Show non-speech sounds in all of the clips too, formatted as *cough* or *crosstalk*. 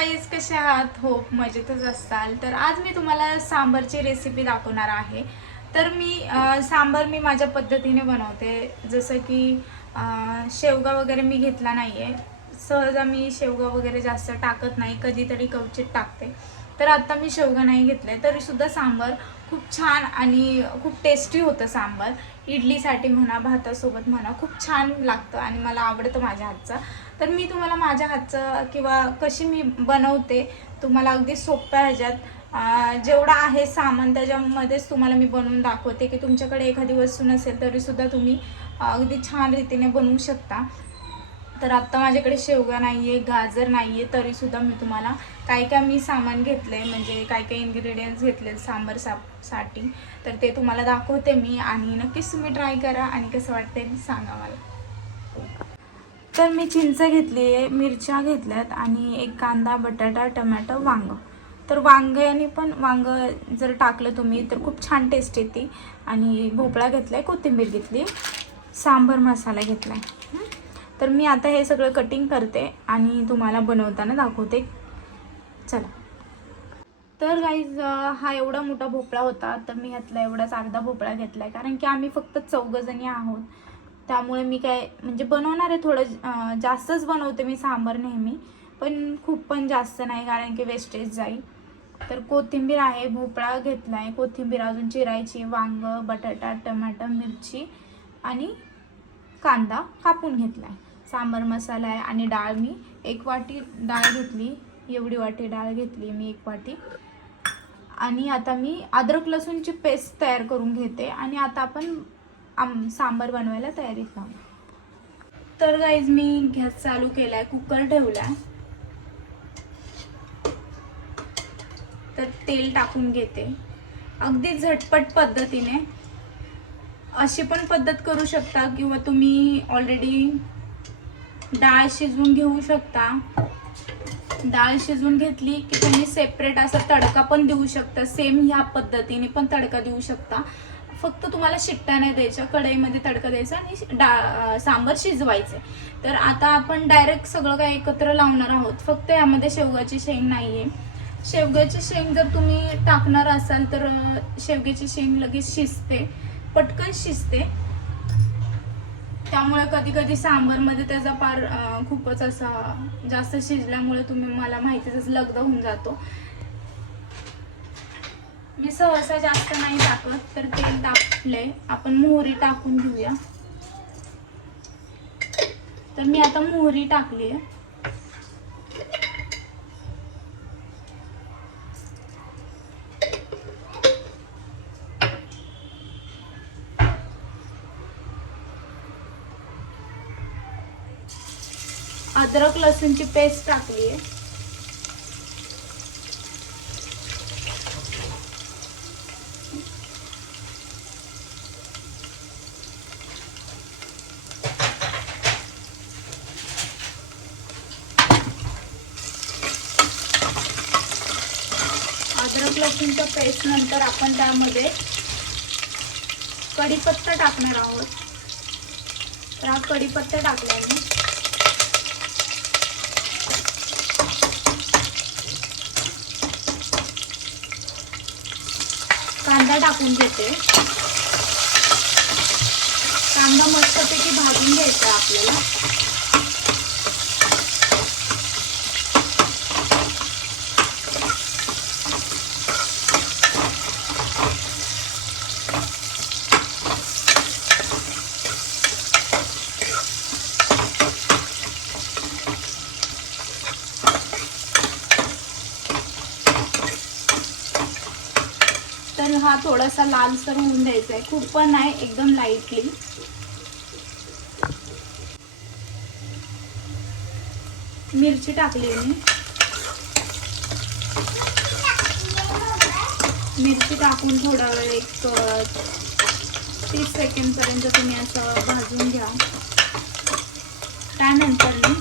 Guys कसे आहात? हो मजेतच असाल. तर आज मी तुम्हाला सांबरची रेसिपी दाखवणार आहे. तर मी अं, सांबर मी माझ्या पद्धतीने बनवते. जसं की अं, शेवगा वगैरे मी घेतला नाही आहे सहजा मी शेवगा वगैरे जास्त टाकत नाही. कधीतरी कवचित टाकते. तर आत्ता मी शेवगा नाही घेतले तरीसुद्धा सांबर खूप छान आणि खूप टेस्टी होतं सांबार. इडलीसाठी म्हणा भातासोबत म्हणा खूप छान लागतं आणि मला आवडतं माझ्या हातचं. तर मी तुम्हाला माझ्या हातचं किंवा कशी मी बनवते तुम्हाला अगदी सोप्या ह्याच्यात जेवढं आहे सामान त्याच्यामध्येच तुम्हाला मी बनवून दाखवते की तुमच्याकडे एखादी वस्तू नसेल तरीसुद्धा तुम्ही अगदी छान रीतीने बनवू शकता. तर आत्ता माझ्याकडे शेवगा नाही आहे गाजर नाही आहे तरीसुद्धा मी तुम्हाला काय काय मी सामान घेतलं आहे म्हणजे काय काय इन्ग्रेडियंट्स घेतले सांबार साप साठी. तर ते तुम्हाला दाखवते मी आणि नक्कीच तुम्ही ट्राय करा आणि कसं वाटते सांगा मला. तर मी चिंच घेतली आहे मिरच्या घेतल्यात आणि एक कांदा बटाटा टमॅटो वांग. तर वांग्याने पण वांग जर टाकलं तुम्ही तर खूप छान टेस्ट येते. आणि भोपळा घेतला आहे कोथिंबीर घेतली सांबर मसाला घेतला आहे तर मी आता हे सगळं कटिंग करते आणि तुम्हाला बनवताना दाखवते. चला. तर गाईज हा एवढा मोठा भोपळा होता तर मी ह्यातला एवढाच अर्धा भोपळा घेतला आहे कारण की आम्ही फक्त चौघजणी आहोत. त्यामुळे मी काय म्हणजे बनवणार आहे थोडं जास्तच बनवते मी सांबार नेहमी पण खूप पण जास्त नाही कारण की वेस्टेज जाईल. तर कोथिंबीर आहे भोपळा घेतला आहे कोथिंबीर अजून चिरायची वांग बटाटा टमाटर मिरची आणि कांदा कापून घेतला आहे सांबर मसाला आहे आणि डाळ मी एक वाटी डाळ घेतली. एवढी वाटी डाळ घेतली मी एक वाटी. आणि आता मी अद्रक लसूणची पेस्ट तयार करून घेते आणि आता आपण आम सांबार बनवायला तयारीत लावू तर गाईज मी गॅस चालू केलाय कुकर ठेवलाय. तर तेल टाकून घेते. अगदी झटपट पद्धतीने. अशी पण पद्धत करू शकता किंवा तुम्ही ऑलरेडी डाळ शिजवून घेऊ शकता. डाळ शिजवून घेतली की तुम्ही सेपरेट असा तडका पण देऊ शकता. सेम ह्या पद्धतीने पण तडका देऊ शकता. फक्त तुम्हाला शिट्ट्या नाही द्यायच्या कढईमध्ये तडका द्यायचा आणि डाळ सांबर शिजवायचे. तर आता आपण डायरेक्ट सगळं काय एकत्र लावणार आहोत. फक्त यामध्ये शेवगाची शेंग नाही आहे शेवग्याची शेंग जर तुम्ही टाकणार असाल तर शेवग्याची शेंग लगेच शिजते. पटकन शिजते. त्यामुळे कधी कधी सांबरमध्ये त्याचा पार खूपच असा जास्त शिजल्यामुळे तुम्ही मला माहितीच लग्न होऊन जातो. मी सहसा जास्त नाही टाकत तर तेल टाकले आपण मोहरी टाकून घेऊया. तर मी आता मोहरी टाकली आहे. अद्रक लसूणची पेस्ट टाकली आहे. अद्रक लसूणच्या पेस्ट नंतर आपण त्यामध्ये कढीपत्ता टाकणार आहोत. तर हा कढीपत्ता टाकल्याने कांदा टाकून घेते. कांदा मस्तपैकी भाजून घ्यायचा आपल्याला तर हा थोडासा लालसर होऊन द्यायचा आहे. खूप पण नाही एकदम लाईटली मिरची टाकली मी. मिरची टाकून थोडा वेळ एक तीस सेकंड पर्यंत तुम्ही असं भाजून घ्या त्यानंतर मी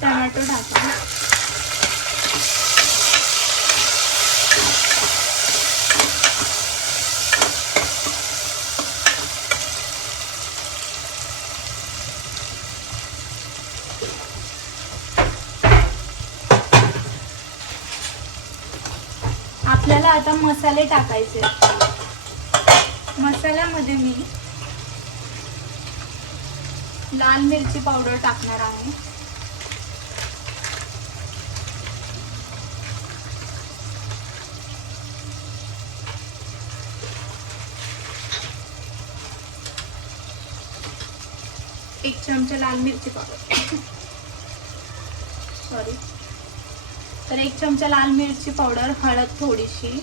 टोमॅटो टाका आता मसाले टाकायचे मसाल्यामध्ये मी लाल मिरची पावडर टाकणार आहे. एक चमचा लाल मिरची पावडर. *coughs* सॉरी तर एक चमचा लाल मिरची पावडर हळद थोडीशी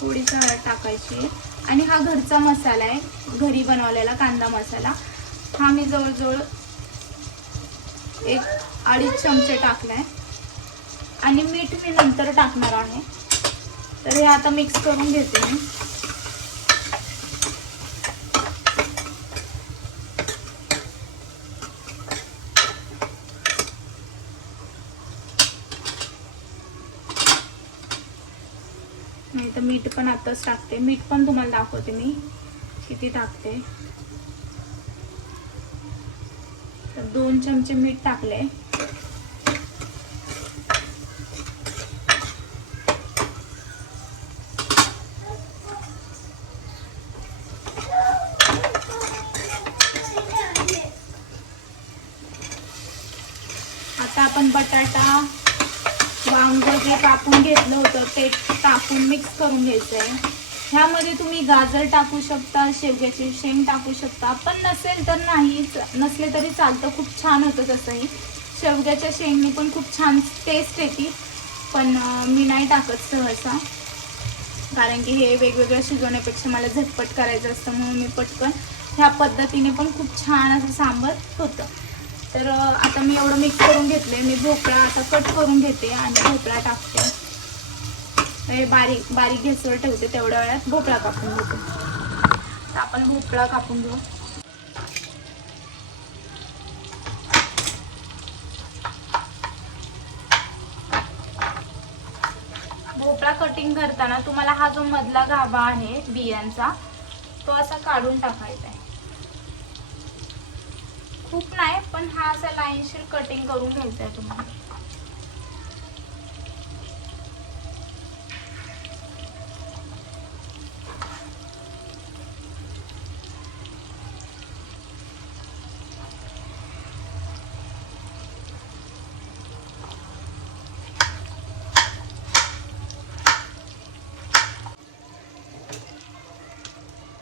थोडीशी हळद टाकायची. आणि हा घरचा मसाला आहे घरी बनवलेला कांदा मसाला. हा मी जवळजवळ एक अडीच चमचे टाकलाय. आणि मीठ मी नंतर टाकणार आहे. तर हे आता मिक्स करून घेते मी. तर मीठ पण आताच टाकते. मीठ पण तुम्हाला दाखवते मी. किती टाकते. तर दोन चमचे मीठ टाकले. आता आपण बटाटा वांग जे कापून घेतलं होतं ते टाकून मिक्स करून घ्यायचं आहे ह्यामध्ये तुम्ही गाजर टाकू शकता शेवग्याची शेंग टाकू शकता. पण नसेल तर नाही नसले तरी चालतं. खूप छान होतं तसंही. शेवग्याच्या शेंगनी पण खूप छान टेस्ट येते. पण मी नाही टाकत सहसा. कारण की हे वेगवेगळं शिजवण्यापेक्षा मला झटपट करायचं असतं म्हणून मी पटकन ह्या पद्धतीने पण खूप छान असं सांबर होतं. तर आता मी एवढं मिक्स करून घेतलंय. मी भोपळा आता कट करून घेते आणि भोपळा टाकते. बारीक बारीक गॅसवर ठेवते तेवढ्या वेळात भोपळा कापून घेते. तर आपण भोपळा कापून घेऊ. भोपळा कटिंग करताना तुम्हाला हा जो मधला गाभा आहे बियांचा तो असा काढून टाकायचा आहे. खूप नाही पण हा असा लाईनशीर कटिंग करून घ्यायचा आहे तुम्हाला.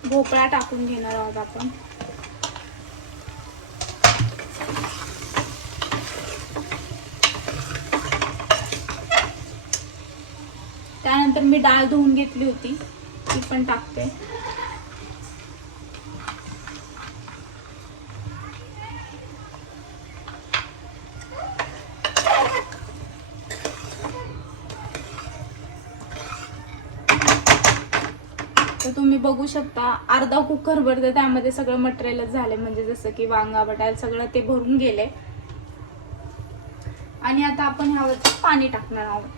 भोपळा टाकून घेणार आहोत आपण. त्यानंतर मी डाळ धुवून घेतली होती. ती पण टाकते. तर तुम्ही बघू शकता अर्धा कुकर भरते त्यामध्ये सगळं मटेरियलच झाले म्हणजे जसं की वांगा बटाल सगळं ते भरून गेले आणि आता आपण ह्यावरती पाणी टाकणार आहोत.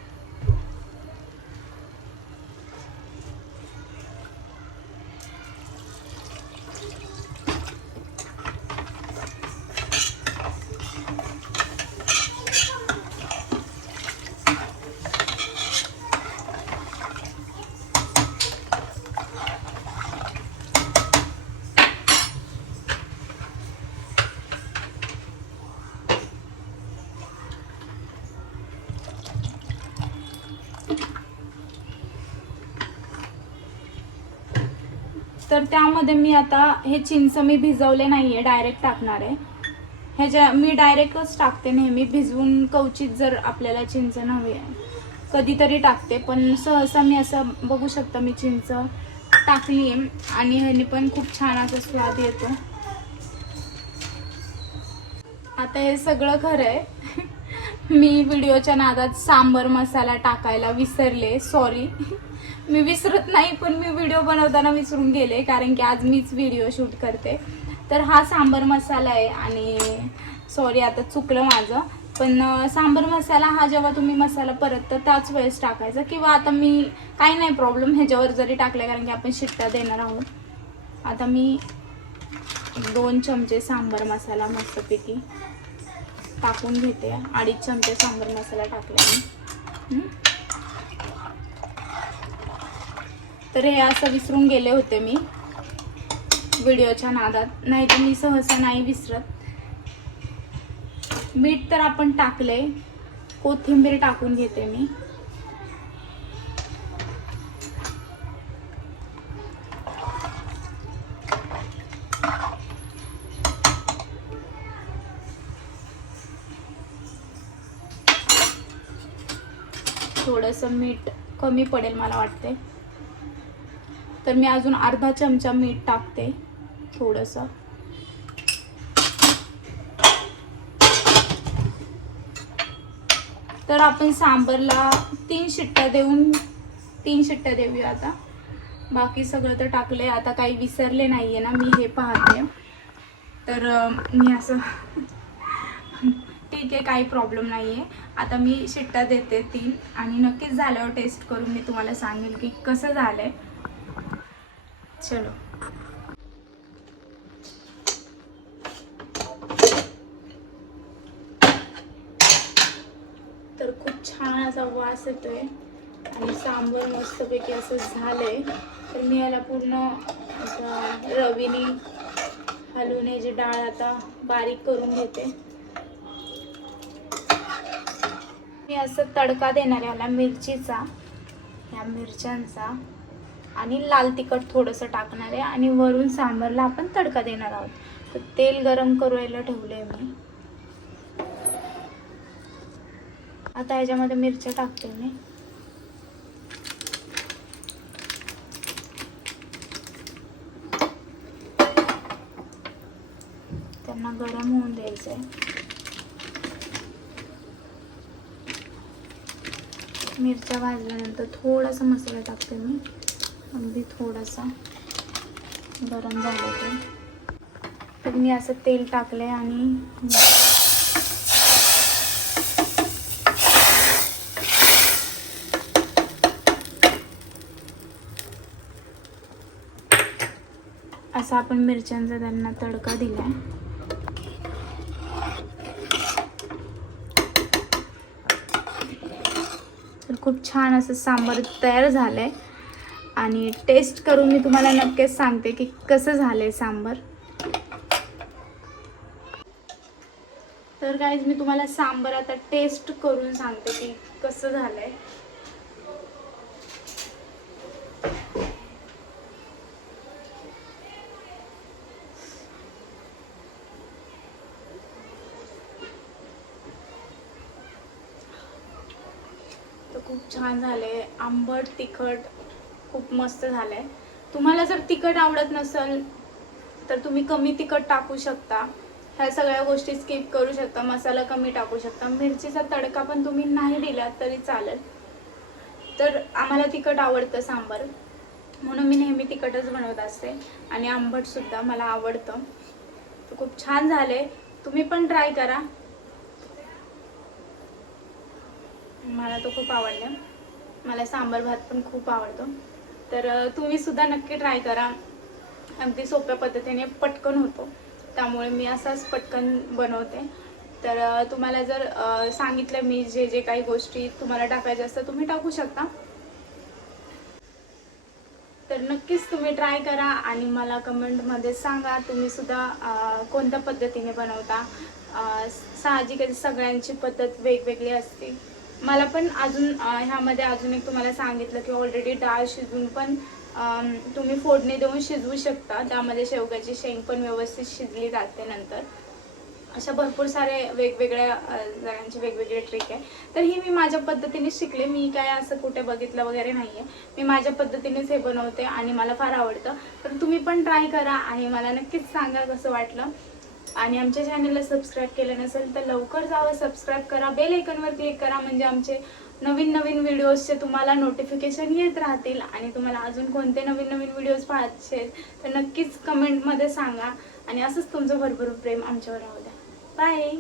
त्यामध्ये मी आता हे चिंच मी भिजवले नाहीये डायरेक्ट टाकणार आहे. ह्याच्या मी डायरेक्टच टाकते नेहमी भिजवून कवचित जर आपल्याला चिंच नव्हे कधीतरी टाकते. पण सहसा मी असं बघू शकता मी चिंच टाकली आहे आणि ह्याने पण खूप छान असा स्वाद येतो. आता हे सगळं खरं आहे मी व्हिडिओच्या नादात सांबर मसाला टाकायला विसरले सॉरी मी विसरत नाही पण मी व्हिडिओ बनवताना विसरून गेले कारण की आज मीच व्हिडिओ शूट करते. तर हा सांबर मसाला आहे आणि सॉरी आता चुकलं माझं. पण सांबर मसाला हा जेव्हा तुम्ही मसाला परत तर त्याच वेळेस टाकायचा किंवा आता मी काही नाही प्रॉब्लेम ह्याच्यावर जरी टाकलं कारण की आपण शिट्ट्या देणार आहोत. आता मी दोन चमचे सांबर मसाला मस्तपैकी टाकून घेते. अडीच चमचे सांबर मसाला टाकला मी हं? तर हे असं विसरून गेले होते मी व्हिडिओच्या नादात. नाही तर मी सहसा नाही विसरत. मीठ तर आपण टाकले कोथिंबीर टाकून घेते मी. थोडंसं मीठ कमी पडेल मला वाटते तर मी अजून अर्धा चमचा मीठ टाकते थोडंसं. तर आपण सांबरला तीन शिट्ट्या देऊन तीन शिट्ट्या देऊया आता. बाकी सगळं तर टाकलंय आता काही विसरले नाहीये ना मी हे पाहते. तर मी असं ठीक आहे काही प्रॉब्लेम नाही आहे आता मी शिट्ट्या देते तीन आणि नक्कीच झाल्यावर टेस्ट करून मी तुम्हाला सांगेल की कसं झालं आहे चलो। तर खूप छान असा वास येतोय आणि सांबर मस्तपैकी असं झालंय. तर मी याला पूर्ण रवीने हलवून याची डाळ आता बारीक करून घेते. मी असं तडका देणार आहे याला मिरचीचा या मिरच्यांचा. आणि लाल तिखट थोडंसं टाकणार आहे आणि वरून सांबारला आपण तडका देणार आहोत. तर तेल गरम करायला ठेवलंय मी. आता ह्याच्यामध्ये मिरच्या टाकते मी. त्यांना गरम होऊन द्यायचं आहे मिरच्या भाजल्यानंतर थोडासा मसाला टाकते मी. अगदी थोडासा गरम झालं ते. तर मी असं तेल टाकलंय आणि असा आपण मिरच्यांचा त्यांना तडका दिलाय. तर खूप छान असं सांबार तयार झालं आहे आणि टेस्ट करून मी तुम्हाला नक्कीच सांगते की कसं झालं आहे सांबार. तर काहीच मी तुम्हाला सांबार आता टेस्ट करून सांगते की कसं झालं आहे तर खूप छान झाले आंबट तिखट खूप मस्त झालंय. तुम्हाला जर तिखट आवडत नसेल तर तुम्ही कमी तिखट टाकू शकता. ह्या सगळ्या गोष्टी स्किप करू शकता मसाला कमी टाकू शकता. मिरचीचा तडका पण तुम्ही नाही दिला तरी चालेल. तर आम्हाला तिखट आवडतं सांबार. म्हणून मी नेहमी तिखटच बनवत असते. आणि आंबटसुद्धा मला आवडतं. तर खूप छान झाले तुम्ही पण ट्राय करा. मला तो खूप आवडला. मला सांबार भात पण खूप आवडतो. तर तुम्ही सुद्धा नक्की ट्राय करा. अगदी सोप्या पद्धतीने पटकन होतो. त्यामुळे मी असाच पटकन बनवते. तर तुम्हाला जर सांगितलं मी जे जे काही गोष्टी तुम्हाला टाकायच्या असतात तुम्ही टाकू शकता. तर नक्कीच तुम्ही ट्राय करा आणि मला कमेंटमध्ये सांगा तुम्ही सुद्धा कोणत्या पद्धतीने बनवता. साहजिकच सगळ्यांची पद्धत वेगवेगळी असते. मला पण अजून ह्यामध्ये अजून एक तुम्हाला सांगितलं की ऑलरेडी डाळ शिजून पण तुम्ही फोडणी देऊन शिजवू शकता. त्यामध्ये शेवग्याची शेंग पण व्यवस्थित शिजली जाते नंतर. अशा भरपूर सारे वेगवेगळ्या जणांचे वेगवेगळे ट्रिक आहे. तर ही मी माझ्या पद्धतीने शिकले. मी काय असं कुठे बघितलं वगैरे नाही आहे मी माझ्या पद्धतीनेच हे बनवते आणि मला फार आवडतं. तर तुम्ही पण ट्राय करा आणि मला नक्कीच सांगा कसं वाटलं. आणि आमच्या चॅनलला सबस्क्राईब केलं नसेल तर लवकर जावं सबस्क्राईब करा. बेल आयकनवर क्लिक करा म्हणजे आमचे नवीन नवीन व्हिडिओजचे तुम्हाला नोटिफिकेशन येत राहतील आणि तुम्हाला अजून कोणते नवीन नवीन व्हिडिओज पाहायचे तर नक्कीच कमेंटमध्ये सांगा. आणि असंच तुमचं भरपूर प्रेम आमच्यावर राहू द्या. बाय